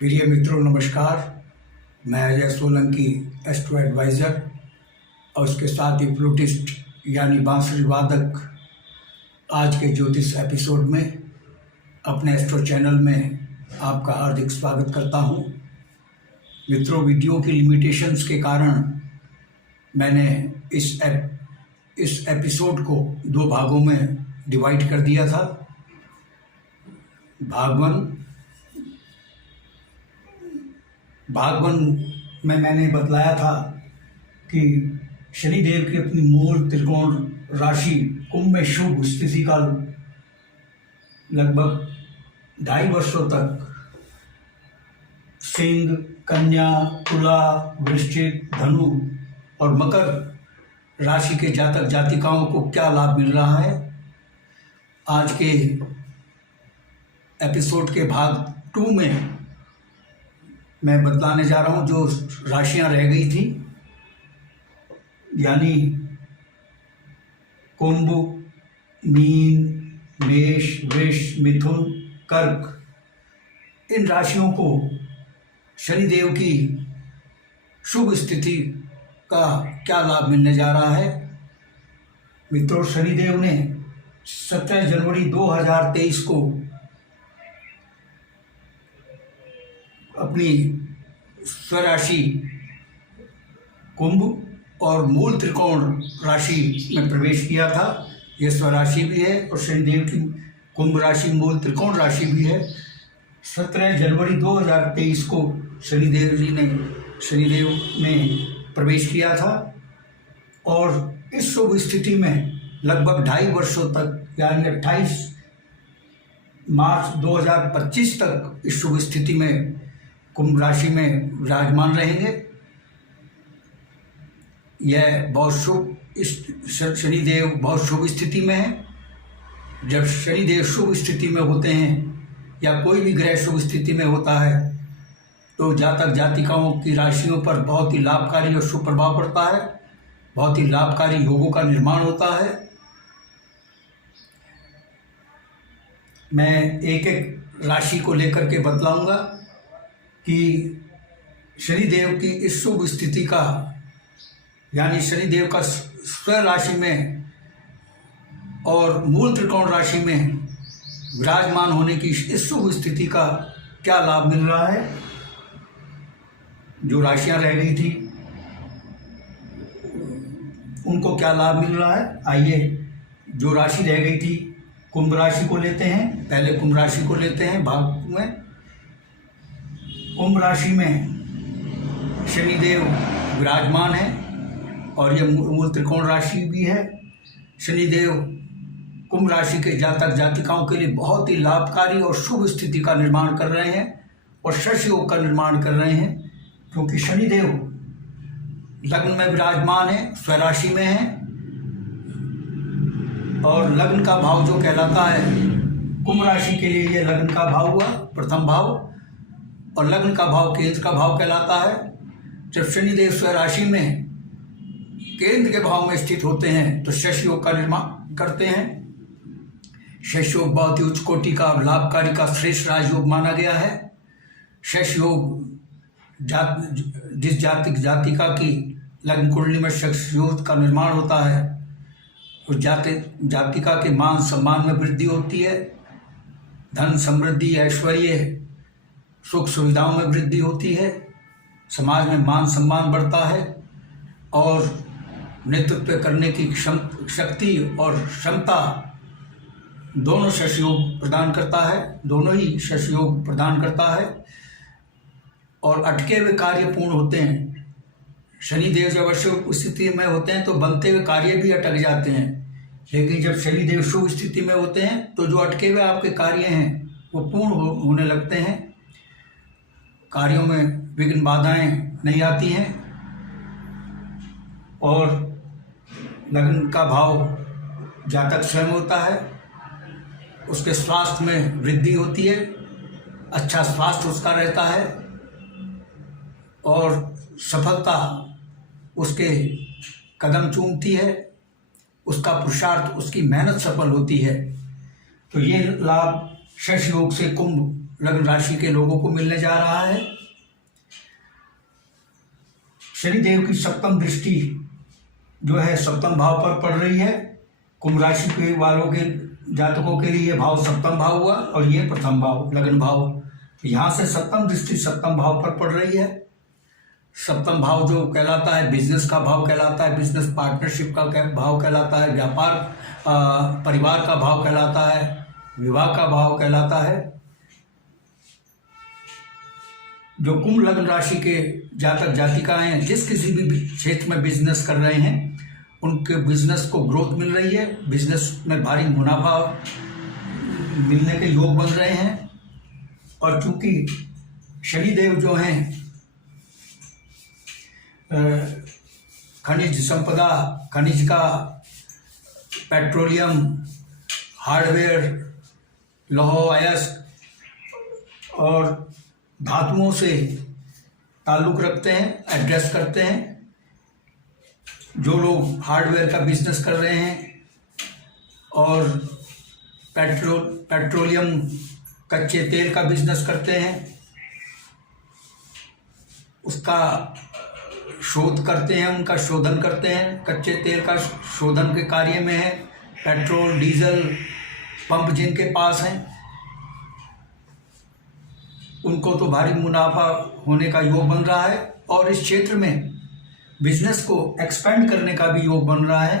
प्रिय मित्रों नमस्कार। मैं अजय सोलंकी, एस्ट्रो एडवाइज़र और उसके साथ ही फ्लूटिस्ट यानी बांसुरी वादक आज के ज्योतिष एपिसोड में अपने एस्ट्रो चैनल में आपका हार्दिक स्वागत करता हूं। मित्रों, वीडियो की लिमिटेशंस के कारण मैंने इस एपिसोड को दो भागों में डिवाइड कर दिया था। भाग वन में मैंने बतलाया था कि शनिदेव की अपनी मूल त्रिकोण राशि कुंभ में शुभ स्थिति का लगभग 2.5 वर्षों तक सिंह, कन्या, तुला, वृश्चिक, धनु और मकर राशि के जातक जातिकाओं को क्या लाभ मिल रहा है। आज के एपिसोड के भाग 2 में मैं बतलाने जा रहा हूं जो राशियां रह गई थी, यानी कुंभ, मीन, मेष, वृष, मिथुन, कर्क। इन राशियों को शनिदेव की शुभ स्थिति का क्या लाभ मिलने जा रहा है। मित्रों, शनिदेव ने 17 जनवरी 2023 को अपनी स्वराशि कुंभ और मूल त्रिकोण राशि में प्रवेश किया था। यह स्वराशि भी है और शनिदेव की कुंभ राशि मूल त्रिकोण राशि भी है। 17 जनवरी 2023 को शनिदेव ने प्रवेश किया था और इस शुभ स्थिति में लगभग 2.5 वर्षों तक यानी 28 मार्च 2025 तक इस शुभ स्थिति में कुंभ राशि में विराजमान रहेंगे। यह बहुत शुभ शनिदेव बहुत शुभ स्थिति में है। जब शनिदेव शुभ स्थिति में होते हैं या कोई भी ग्रह शुभ स्थिति में होता है तो जातक जातिकाओं की राशियों पर बहुत ही लाभकारी और शुभ प्रभाव पड़ता है, बहुत ही लाभकारी योगों का निर्माण होता है। मैं एक एक राशि को लेकर के बतलाऊंगा कि शनिदेव की इस शुभ स्थिति का यानी शनिदेव का स्व राशि में और मूल त्रिकोण राशि में विराजमान होने की इस शुभ स्थिति का क्या लाभ मिल रहा है। जो राशियां रह गई थी उनको क्या लाभ मिल रहा है। आइए, जो राशि रह गई थी कुंभ राशि को लेते हैं। पहले कुंभ राशि को लेते हैं भाग में। कुंभ राशि में शनिदेव विराजमान है और यह मूल त्रिकोण राशि भी है। शनिदेव कुंभ राशि के जातक जातिकाओं के लिए बहुत ही लाभकारी और शुभ स्थिति का निर्माण कर रहे हैं और शश योग का निर्माण कर रहे हैं, क्योंकि शनिदेव लग्न में विराजमान है, स्वराशि में है और लग्न का भाव जो कहलाता है कुंभ राशि के लिए यह लग्न का भाव हुआ, प्रथम भाव, और लग्न का भाव केंद्र का भाव कहलाता है। जब शनिदेव स्वराशि में केंद्र के भाव में स्थित होते हैं तो शश योग का निर्माण करते हैं। शश योग बहुत ही उच्च कोटि का लाभकारी का श्रेष्ठ राजयोग माना गया है। शश योग जिस जातिका की लग्न कुंडली में शश योग का निर्माण होता है उस जातिका के मान सम्मान में वृद्धि होती है, धन समृद्धि, ऐश्वर्य, सुख सुविधाओं में वृद्धि होती है, समाज में मान सम्मान बढ़ता है और नेतृत्व करने की शक्ति और क्षमता दोनों शश योग प्रदान करता है, दोनों ही शश योग प्रदान करता है और अटके हुए कार्य पूर्ण होते हैं। शनिदेव जब अशुभ स्थिति में होते हैं तो बनते हुए कार्य भी अटक जाते हैं, लेकिन जब शनिदेव शुभ स्थिति में होते हैं तो जो अटके हुए आपके कार्य हैं वो पूर्ण होने लगते हैं। कार्यों में विघ्न बाधाएं नहीं आती हैं और लग्न का भाव जातक स्वयं होता है, उसके स्वास्थ्य में वृद्धि होती है, अच्छा स्वास्थ्य उसका रहता है और सफलता उसके कदम चूमती है, उसका पुरुषार्थ, उसकी मेहनत सफल होती है। तो ये लाभ शश योग से कुंभ लग्न राशि के लोगों को मिलने जा रहा है। शनिदेव की सप्तम दृष्टि जो है सप्तम भाव पर पड़ रही है। कुंभ राशि के वालों के जातकों के लिए भाव सप्तम भाव हुआ और ये प्रथम भाव लग्न भाव, यहाँ से सप्तम दृष्टि सप्तम भाव पर पड़ रही है। सप्तम भाव जो कहलाता है बिजनेस का भाव कहलाता है, बिजनेस पार्टनरशिप का भाव कहलाता है, व्यापार परिवार का भाव कहलाता है, विवाह का भाव कहलाता है। जो कुंभ लग्न राशि के जातक जातिकाएं हैं, जिस किसी भी क्षेत्र में बिजनेस कर रहे हैं उनके बिजनेस को ग्रोथ मिल रही है, बिजनेस में भारी मुनाफा मिलने के योग बन रहे हैं। और चूंकि शनिदेव जो हैं खनिज संपदा, खनिज का, पेट्रोलियम, हार्डवेयर, लौह अयस्क और धातुओं से ताल्लुक़ रखते हैं, एड्रेस करते हैं। जो लोग हार्डवेयर का बिजनेस कर रहे हैं और पेट्रोलियम कच्चे तेल का बिजनेस करते हैं, उसका शोध करते हैं, उनका शोधन करते हैं, कच्चे तेल का शोधन के कार्य में है, पेट्रोल डीजल पंप जिनके पास हैं उनको तो भारी मुनाफा होने का योग बन रहा है। और इस क्षेत्र में बिजनेस को एक्सपेंड करने का भी योग बन रहा है।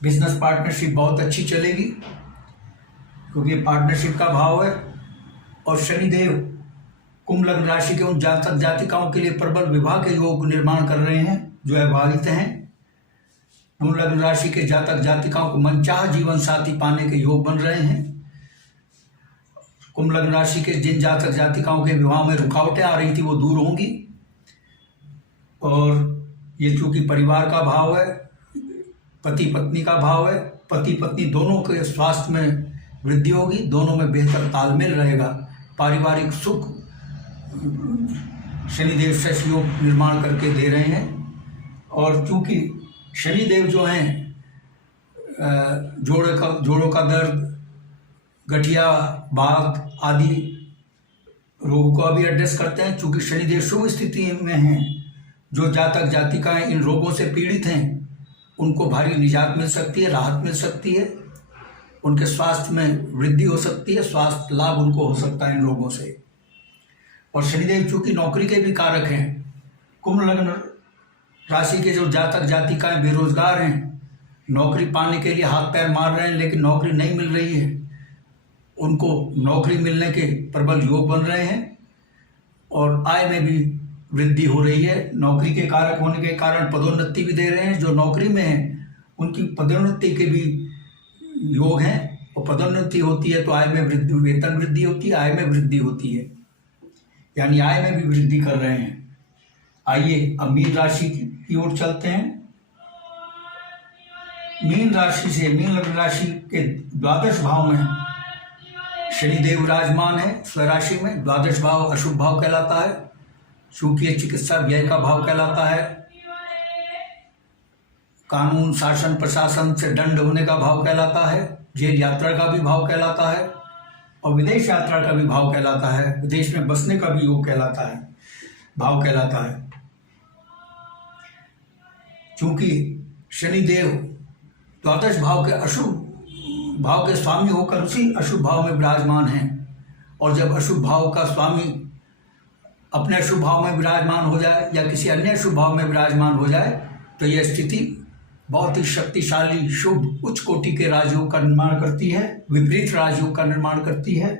बिजनेस पार्टनरशिप बहुत अच्छी चलेगी क्योंकि पार्टनरशिप का भाव है। और शनिदेव कुंभ लग्न राशि के उन जातक जातिकाओं के लिए प्रबल विवाह के योग निर्माण कर रहे हैं जो अविवाहित हैं। कुंभ लग्न राशि के जातक जातिकाओं को मनचाहा जीवन साथी पाने के योग बन रहे हैं। कुंभ लग्न राशि के जिन जातक जातिकाओं के विवाह में रुकावटें आ रही थी वो दूर होंगी। और ये चूंकि परिवार का भाव है, पति पत्नी का भाव है, पति पत्नी दोनों के स्वास्थ्य में वृद्धि होगी, दोनों में बेहतर तालमेल रहेगा, पारिवारिक सुख शनिदेव से योग निर्माण करके दे रहे हैं। और चूंकि शनिदेव जो हैं जोड़ों का दर्द, गठिया, बात आदि रोगों को भी एड्रेस करते हैं। चूंकि शनिदेव शुभ स्थिति में हैं, जो जातक जातिकाएं इन रोगों से पीड़ित हैं उनको भारी निजात मिल सकती है, राहत मिल सकती है, उनके स्वास्थ्य में वृद्धि हो सकती है, स्वास्थ्य लाभ उनको हो सकता है इन रोगों से। और शनिदेव चूंकि नौकरी के भी कारक हैं, कुंभ लग्न राशि के जो जातक जातिकाएं बेरोजगार हैं, नौकरी पाने के लिए हाथ पैर मार रहे हैं लेकिन नौकरी नहीं मिल रही है, उनको नौकरी मिलने के प्रबल योग बन रहे हैं। और आय में भी वृद्धि हो रही है। नौकरी के कारक होने के कारण पदोन्नति भी दे रहे हैं। जो नौकरी में हैं उनकी पदोन्नति के भी योग हैं। और पदोन्नति होती है तो आय में वृद्धि, वेतन वृद्धि होती है, आय में वृद्धि होती है, यानी आय में भी वृद्धि कर रहे हैं। आइए अब मीन राशि की ओर चलते हैं। मीन राशि से मीन लग्न राशि के द्वादश भाव में शनिदेव विराजमान है। स्वराशि में द्वादश भाव अशुभ भाव कहलाता है, चूंकि चिकित्सा व्यय का भाव कहलाता है, कानून शासन प्रशासन से दंड होने का भाव कहलाता है, जेल यात्रा का भी भाव कहलाता है और विदेश यात्रा का भी भाव कहलाता है, विदेश में बसने का भी योग कहलाता है, भाव कहलाता है। चूंकि शनिदेव द्वादश भाव के अशुभ भाव के स्वामी होकर उसी अशुभ भाव में विराजमान हैं। और जब अशुभ भाव का स्वामी अपने अशुभ भाव में विराजमान हो जाए या किसी अन्य शुभ भाव में विराजमान हो जाए तो यह स्थिति बहुत ही शक्तिशाली शुभ उच्च कोटि के राजयोग का निर्माण करती है, विपरीत राजयोग का निर्माण करती है।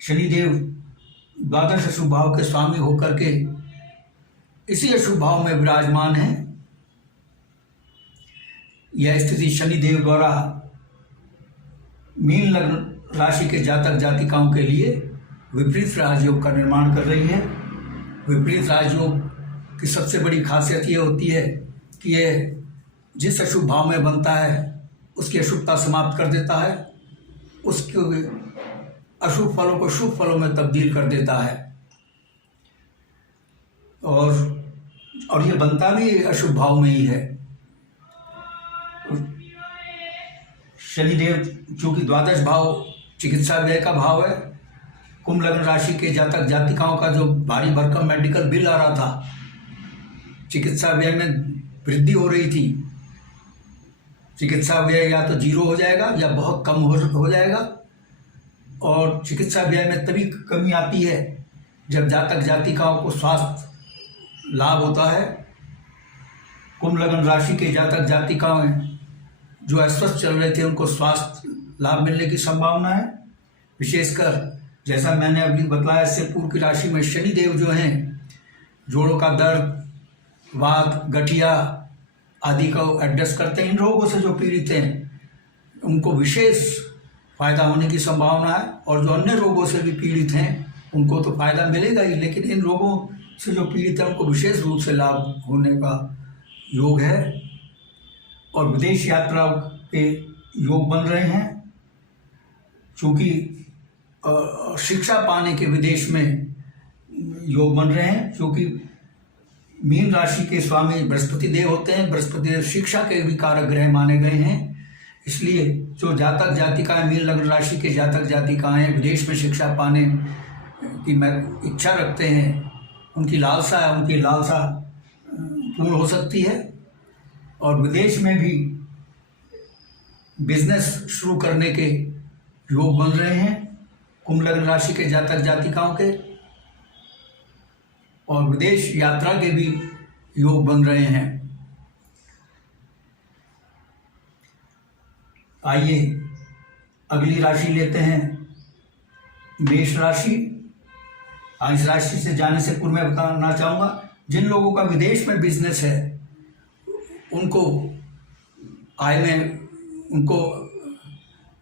शनिदेव द्वादश अशुभ भाव के स्वामी होकर के इसी अशुभ भाव में विराजमान है। यह स्थिति शनिदेव द्वारा मीन लग्न राशि के जातक जातिकाओं के लिए विपरीत राजयोग का निर्माण कर रही है। विपरीत राजयोग की सबसे बड़ी खासियत यह होती है कि यह जिस अशुभ भाव में बनता है उसकी अशुभता समाप्त कर देता है, उसके अशुभ फलों को शुभ फलों में तब्दील कर देता है। और यह बनता भी अशुभ भाव में ही है। शनिदेव चूंकि द्वादश भाव चिकित्सा व्यय का भाव है। कुंभ लग्न राशि के जातक जातिकाओं का जो भारी भरकम मेडिकल बिल आ रहा था, चिकित्सा व्यय में वृद्धि हो रही थी, चिकित्सा व्यय या तो जीरो हो जाएगा या बहुत कम हो जाएगा। और चिकित्सा व्यय में तभी कमी आती है जब जातक जातिकाओं को स्वास्थ्य लाभ होता है। कुंभ लग्न राशि के जातक जातिकाएं जो अस्वस्थ चल रहे थे उनको स्वास्थ्य लाभ मिलने की संभावना है। विशेषकर जैसा मैंने अभी बताया, इससे पूर्व की राशि में शनि देव जो हैं जोड़ों का दर्द, वात, गठिया आदि को एडजस्ट करते हैं। इन रोगों से जो पीड़ित हैं उनको विशेष फायदा होने की संभावना है, और जो अन्य रोगों से भी पीड़ित हैं उनको तो फायदा मिलेगा ही, लेकिन इन रोगों से जो पीड़ित हैं उनको विशेष रूप से लाभ होने का योग है। और विदेश यात्रा के योग बन रहे हैं, क्योंकि शिक्षा पाने के विदेश में योग बन रहे हैं, क्योंकि मीन राशि के स्वामी बृहस्पति देव होते हैं। बृहस्पति देव शिक्षा के भी कारक ग्रह माने गए हैं। इसलिए जो जातक जातिकाएं मीन लग्न राशि के जातक जातिकाएं विदेश में शिक्षा पाने की इच्छा रखते हैं, उनकी लालसा पूर्ण हो सकती है। और विदेश में भी बिजनेस शुरू करने के योग बन रहे हैं कुंभ लग्न राशि के जातक जातिकाओं के, और विदेश यात्रा के भी योग बन रहे हैं। आइए अगली राशि लेते हैं, मेष राशि। इस राशि से जाने से पूर्व मैं बताना चाहूँगा, जिन लोगों का विदेश में बिजनेस है उनको आय में उनको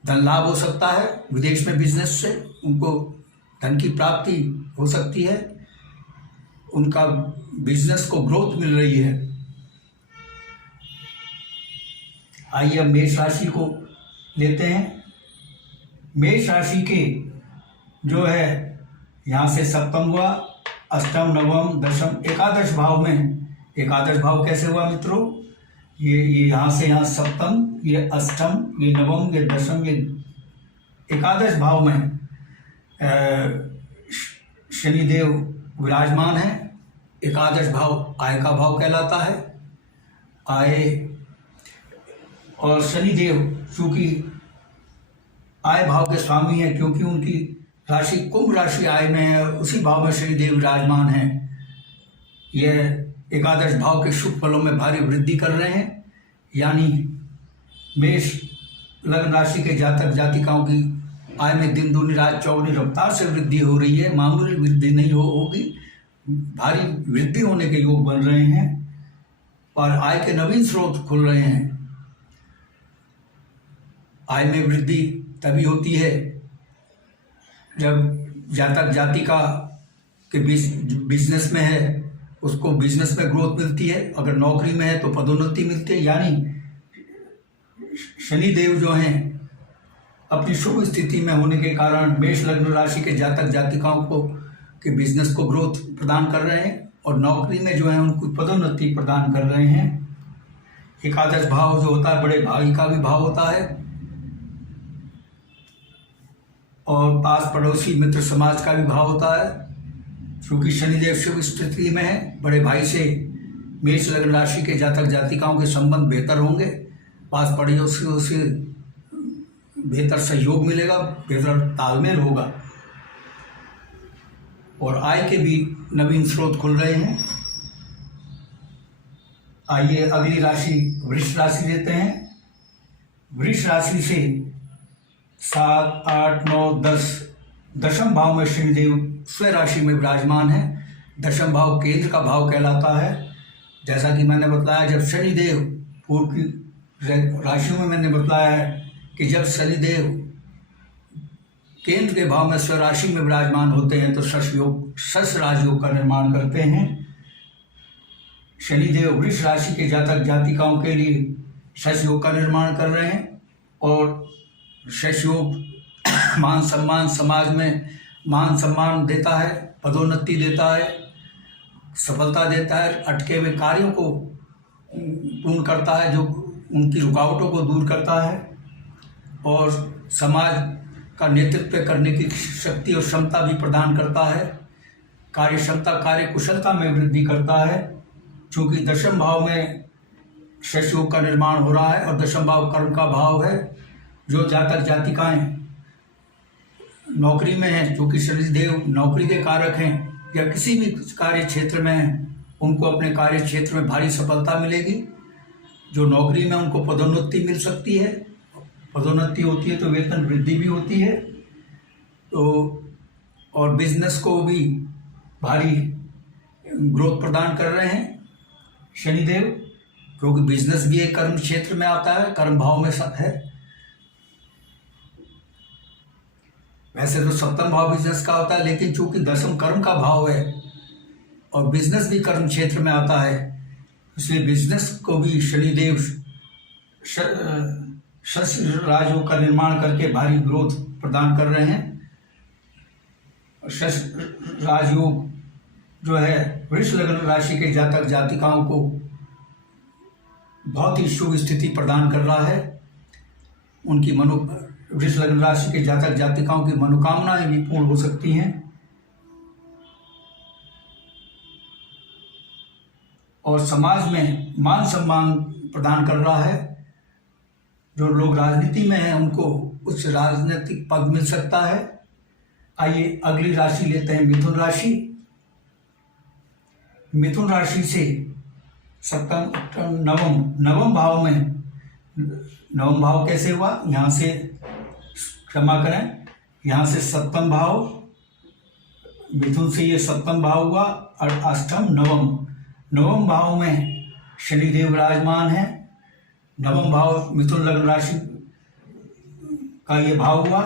धन लाभ हो सकता है। विदेश में बिजनेस से उनको धन की प्राप्ति हो सकती है, उनका बिजनेस को ग्रोथ मिल रही है। आइए अब मेष राशि को लेते हैं। मेष राशि के जो है यहाँ से सप्तम हुआ, अष्टम, नवम, दशम, एकादश भाव में। एकादश भाव कैसे हुआ मित्रों? ये यहाँ से यहाँ सप्तम, ये अष्टम, ये नवम, ये दशम, ये एकादश भाव में शनिदेव विराजमान है। एकादश भाव आय का भाव कहलाता है। आय और शनिदेव चूंकि आय भाव के स्वामी है, क्योंकि उनकी राशि कुंभ राशि आय में है, उसी भाव में शनिदेव विराजमान है। यह एकादश भाव के शुभ फलों में भारी वृद्धि कर रहे हैं, यानी मेष लग्न राशि के जातक जातिकाओं की आय में दिन दूनी रात चौगुनी रफ्तार से वृद्धि हो रही है। मामूली वृद्धि नहीं होगी, भारी वृद्धि होने के योग बन रहे हैं और आय के नवीन स्रोत खुल रहे हैं। आय में वृद्धि तभी होती है जब जातक जातिका के बिजनेस में है उसको बिजनेस में ग्रोथ मिलती है, अगर नौकरी में है तो पदोन्नति मिलती है। यानी शनिदेव जो हैं अपनी शुभ स्थिति में होने के कारण मेष लग्न राशि के जातक जातिकाओं को के बिजनेस को ग्रोथ प्रदान कर रहे हैं, और नौकरी में जो है उनको पदोन्नति प्रदान कर रहे हैं। एकादश भाव जो होता है बड़े भाई का भी भाव होता है, और पास पड़ोसी मित्र समाज का भी भाव होता है। क्योंकि शनिदेव शुभ स्थिति में है, बड़े भाई से मेष लग्न राशि के जातक जातिकाओं के संबंध बेहतर होंगे, पास पड़ोसियों से बेहतर सहयोग मिलेगा, बेहतर तालमेल होगा, और आय के भी नवीन स्रोत खुल रहे हैं। आइए अगली राशि वृष राशि लेते हैं। वृष राशि से 7, 8, 9, 10 दशम भाव में शनिदेव स्व राशि में विराजमान है। दशम भाव केंद्र का भाव कहलाता है। जैसा कि मैंने बताया, जब शनिदेव पूर्व की राशियों में मैंने बताया है कि जब शनिदेव केंद्र के भाव में स्व राशि में विराजमान होते हैं तो शश राजयोग का निर्माण करते हैं। शनिदेव वृष राशि के जातक जातिकाओं के लिए शश योग का निर्माण कर रहे हैं, और शश योग मान सम्मान, समाज में मान सम्मान देता है, पदोन्नति देता है, सफलता देता है, अटके हुए कार्यों को पूर्ण करता है, जो उनकी रुकावटों को दूर करता है, और समाज का नेतृत्व करने की शक्ति और क्षमता भी प्रदान करता है। कार्य क्षमता, कार्य कुशलता में वृद्धि करता है। चूँकि दशम भाव में शशि योग का निर्माण हो रहा है और दशम भाव कर्म का भाव है। जो जातक जातिकाएं नौकरी में हैं, चूँकि शनिदेव नौकरी के कारक हैं, या किसी भी कार्य क्षेत्र में हैं, उनको अपने कार्य क्षेत्र में भारी सफलता मिलेगी। जो नौकरी में उनको पदोन्नति मिल सकती है, पदोन्नति होती है तो वेतन वृद्धि भी होती है। तो और बिजनेस को भी भारी ग्रोथ प्रदान कर रहे हैं शनिदेव, क्योंकि बिजनेस भी एक कर्म क्षेत्र में आता है, कर्म भाव में है। वैसे तो सप्तम भाव बिजनेस का होता है, लेकिन चूंकि दशम कर्म का भाव है और बिजनेस भी कर्म क्षेत्र में आता है, इसलिए बिजनेस को भी शनिदेव शश राजयोग का निर्माण करके भारी ग्रोथ प्रदान कर रहे हैं। शश राजयोग जो है वृष लग्न राशि के जातक जातिकाओं को बहुत ही शुभ स्थिति प्रदान कर रहा है। उनकी वृष लग्न राशि के जातक जातिकाओं की मनोकामनाएं भी पूर्ण हो सकती हैं। और समाज में मान सम्मान प्रदान कर रहा है। जो लोग राजनीति में हैं उनको उच्च राजनीतिक पद मिल सकता है। आइए अगली राशि लेते हैं मिथुन राशि। मिथुन राशि से नवम भाव में, नवम भाव कैसे हुआ, यहाँ से क्षमा करें, यहाँ से सप्तम भाव, मिथुन से ये सप्तम भाव हुआ और अष्टम नवम भाव में शनिदेव विराजमान है। नवम भाव मिथुन लग्न राशि का ये भाव हुआ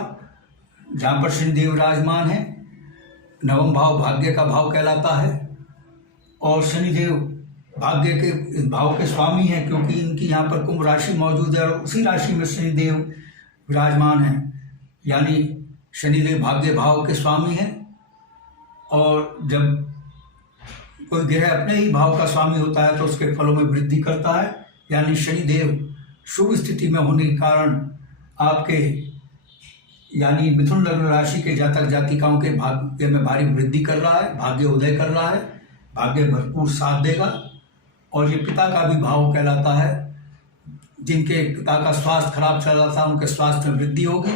जहाँ पर शनिदेव विराजमान है। नवम भाव भाग्य का भाव कहलाता है और शनिदेव भाग्य के इस भाव के स्वामी हैं, क्योंकि इनकी यहाँ पर कुंभ राशि मौजूद है और उसी राशि में शनिदेव विराजमान है। यानी शनिदेव भाग्य भाव के स्वामी हैं। और जब कोई ग्रह अपने ही भाव का स्वामी होता है तो उसके फलों में वृद्धि करता है। यानी शनिदेव शुभ स्थिति में होने के कारण आपके यानी मिथुन लग्न राशि के जातक जातिकाओं के भाग्य में भारी वृद्धि कर रहा है, भाग्य उदय कर रहा है, भाग्य भरपूर साथ देगा। और ये पिता का भी भाव कहलाता है। जिनके पिता का स्वास्थ्य खराब चल रहा था उनके स्वास्थ्य में वृद्धि होगी,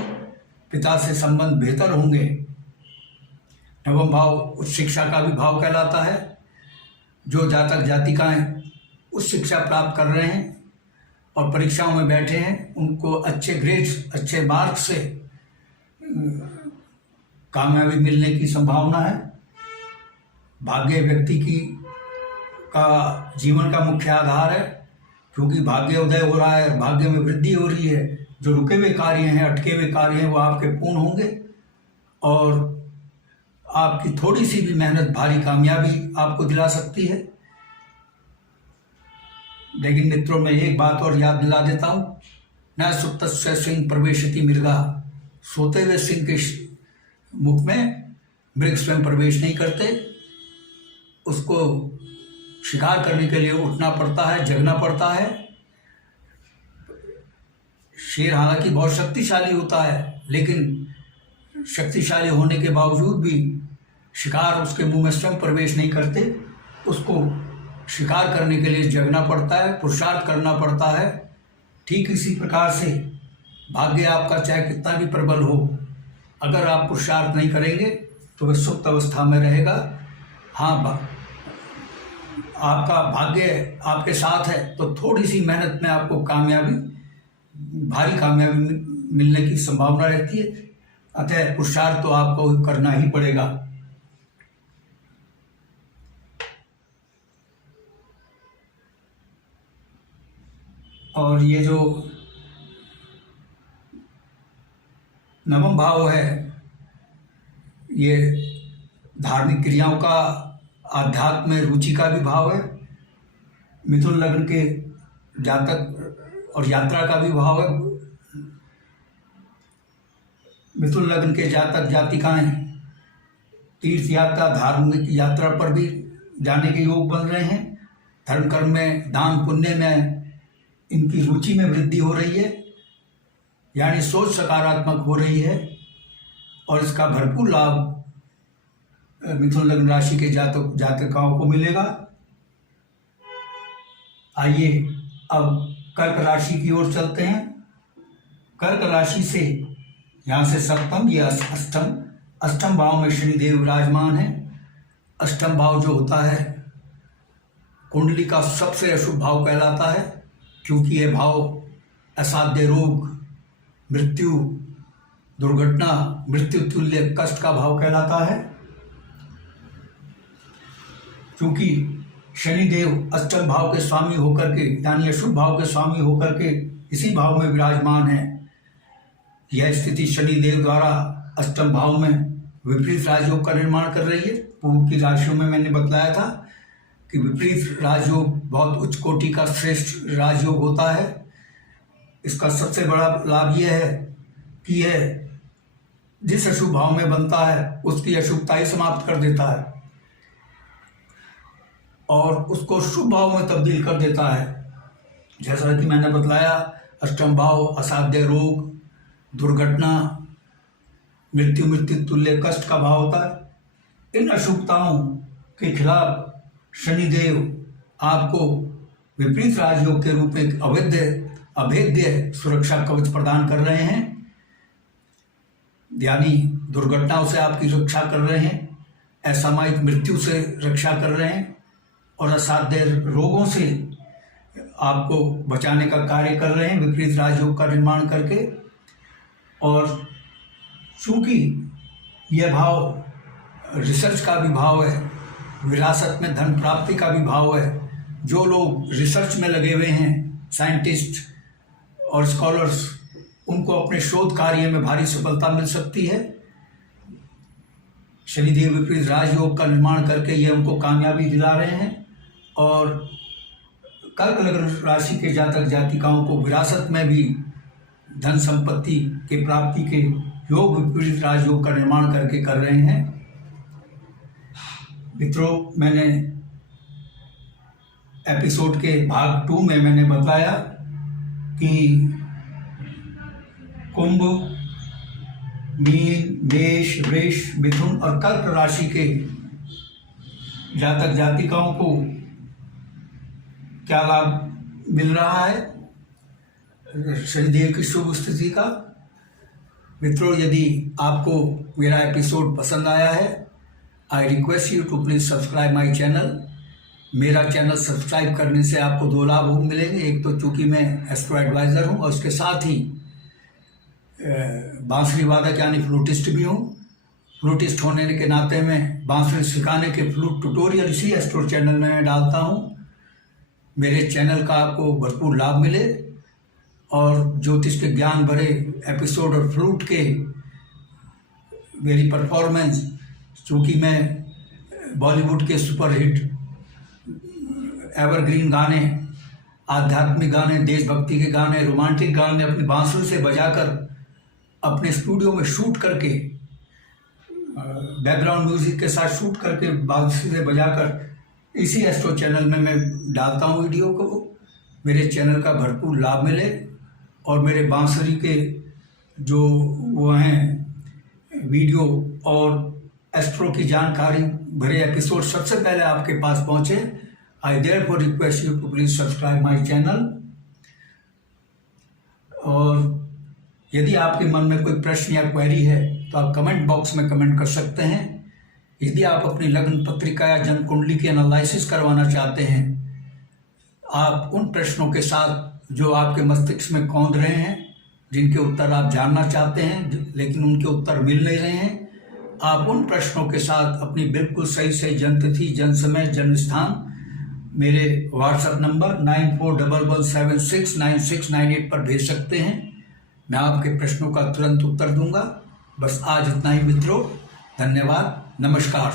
पिता से संबंध बेहतर होंगे। नवम भाव उच्च शिक्षा का भी भाव कहलाता है। जो जातक जातिकाएं उच्च शिक्षा प्राप्त कर रहे हैं और परीक्षाओं में बैठे हैं, उनको अच्छे ग्रेड्स, अच्छे मार्क्स से कामयाबी मिलने की संभावना है। भाग्य व्यक्ति का जीवन का मुख्य आधार है, क्योंकि भाग्य उदय हो रहा है, भाग्य में वृद्धि हो रही है। जो रुके हुए कार्य हैं, अटके हुए कार्य हैं, वो आपके पूर्ण होंगे और आपकी थोड़ी सी भी मेहनत भारी कामयाबी आपको दिला सकती है। लेकिन मित्रों, मैं एक बात और याद दिला देता हूँ, न सुप्तस्य सिंह प्रवेशति मृगा। सोते हुए सिंह के मुख में मृग स्वयं प्रवेश नहीं करते, उसको शिकार करने के लिए उठना पड़ता है, जगना पड़ता है। शेर हालांकि बहुत शक्तिशाली होता है, लेकिन शक्तिशाली होने के बावजूद भी शिकार उसके मुंह में स्वयं प्रवेश नहीं करते। उसको शिकार करने के लिए जगना पड़ता है, पुरुषार्थ करना पड़ता है। ठीक इसी प्रकार से भाग्य आपका चाहे कितना भी प्रबल हो, अगर आप पुरुषार्थ नहीं करेंगे तो वह सुप्त अवस्था में रहेगा। हाँ, आपका भाग्य आपके साथ है तो थोड़ी सी मेहनत में आपको भारी कामयाबी मिलने की संभावना रहती है। अतः पुरुषार्थ तो आपको करना ही पड़ेगा। और ये जो नवम भाव है, ये धार्मिक क्रियाओं का, आध्यात्म में रुचि का भी भाव है। मिथुन लग्न के जातक और यात्रा का भी भाव है। मिथुन लग्न के जातक जातिकाएं तीर्थ यात्रा, धार्मिक यात्रा पर भी जाने के योग बन रहे हैं। धर्म कर्म में, दान पुण्य में इनकी रुचि में वृद्धि हो रही है, यानी सोच सकारात्मक हो रही है। और इसका भरपूर लाभ मिथुन लग्न राशि के जातकों को मिलेगा। आइए अब कर्क राशि की ओर चलते हैं। कर्क राशि से यहाँ से सप्तम या अष्टम भाव में शनिदेव विराजमान है। अष्टम भाव जो होता है कुंडली का सबसे अशुभ भाव कहलाता है, क्योंकि यह भाव असाध्य रोग, मृत्यु, दुर्घटना, मृत्यु तुल्य कष्ट का भाव कहलाता है। क्योंकि शनिदेव अष्टम भाव के स्वामी होकर के यानी अशुभ भाव के स्वामी होकर के इसी भाव में विराजमान है। यह स्थिति शनिदेव द्वारा अष्टम भाव में विपरीत राजयोग का निर्माण कर रही है। पूर्व की राशियों में मैंने बतलाया था कि विपरीत राजयोग बहुत उच्च कोटि का श्रेष्ठ राजयोग होता है। इसका सबसे बड़ा लाभ यह है कि यह जिस अशुभ भाव में बनता है उसकी अशुभता ही समाप्त कर देता है और उसको शुभ भाव में तब्दील कर देता है। जैसा कि मैंने बतलाया, अष्टम भाव असाध्य रोग, दुर्घटना, मृत्यु तुल्य कष्ट का भाव होता है। इन अशुभताओं के खिलाफ शनिदेव आपको विपरीत राजयोग के रूप में अभेद्य सुरक्षा कवच प्रदान कर रहे हैं, यानी दुर्घटनाओं से आपकी रक्षा कर रहे हैं, असामयिक मृत्यु से रक्षा कर रहे हैं और असाध्य रोगों से आपको बचाने का कार्य कर रहे हैं विपरीत राजयोग का निर्माण करके। और चूंकि यह भाव रिसर्च का भी भाव है, विरासत में धन प्राप्ति का भी भाव है, जो लोग रिसर्च में लगे हुए हैं, साइंटिस्ट और स्कॉलर्स, उनको अपने शोध कार्य में भारी सफलता मिल सकती है। शनिदेव विपरीत राजयोग का निर्माण करके ये उनको कामयाबी दिला रहे हैं और कर्क लग्न राशि के जातक जातिकाओं को विरासत में भी धन संपत्ति के प्राप्ति के योग विपरीत राजयोग का निर्माण करके कर रहे हैं। मित्रों, मैंने एपिसोड के भाग 2 में मैंने बताया कि कुंभ, मीन, मेष, वृष, मिथुन और कर्क राशि के जातक जातिकाओं को क्या लाभ मिल रहा है शनिदेव की शुभ स्थिति का। मित्रों, यदि आपको मेरा एपिसोड पसंद आया है, I request you to please subscribe my channel. मेरा चैनल सब्सक्राइब करने से आपको 2 लाभ मिलेंगे। एक तो चूँकि मैं एस्ट्रो एडवाइज़र हूँ और उसके साथ ही बांसुरी वादक यानी फ्लूटिस्ट भी हूँ। फ्लूटिस्ट होने के नाते में बांसुरी सिखाने के फ्लूट ट्यूटोरियल इसी एस्ट्रो चैनल में मैं डालता हूँ। मेरे चैनल का आपको भरपूर लाभ मिले और ज्योतिष के ज्ञान भरे एपिसोड और फ्लूट के मेरी परफॉर्मेंस, चूँकि मैं बॉलीवुड के सुपरहिट एवरग्रीन गाने, आध्यात्मिक गाने, देशभक्ति के गाने, रोमांटिक गाने अपनी बांसुरी से बजाकर अपने स्टूडियो में शूट करके, बैकग्राउंड म्यूजिक के साथ शूट करके बांसुरी से बजाकर इसी एस्ट्रो चैनल में मैं डालता हूँ वीडियो को। मेरे चैनल का भरपूर लाभ मिले और मेरे बांसुरी के जो वो हैं वीडियो और एस्ट्रो की जानकारी भरे एपिसोड सबसे पहले आपके पास पहुँचे। I therefore request you to please subscribe my channel. और यदि आपके मन में कोई प्रश्न या क्वेरी है तो आप कमेंट बॉक्स में कमेंट कर सकते हैं। यदि आप अपनी लग्न पत्रिका या जन्म कुंडली की एनालिसिस करवाना चाहते हैं, आप उन प्रश्नों के साथ जो आपके मस्तिष्क में कौंध रहे हैं, जिनके उत्तर आप जानना चाहते हैं लेकिन उनके उत्तर मिल नहीं रहे हैं, आप उन प्रश्नों के साथ अपनी बिल्कुल सही जन्मतिथि, जन्म समय, जन्म स्थान मेरे व्हाट्सएप नंबर 9411769698 पर भेज सकते हैं। मैं आपके प्रश्नों का तुरंत उत्तर दूंगा। बस आज इतना ही मित्रों, धन्यवाद, नमस्कार।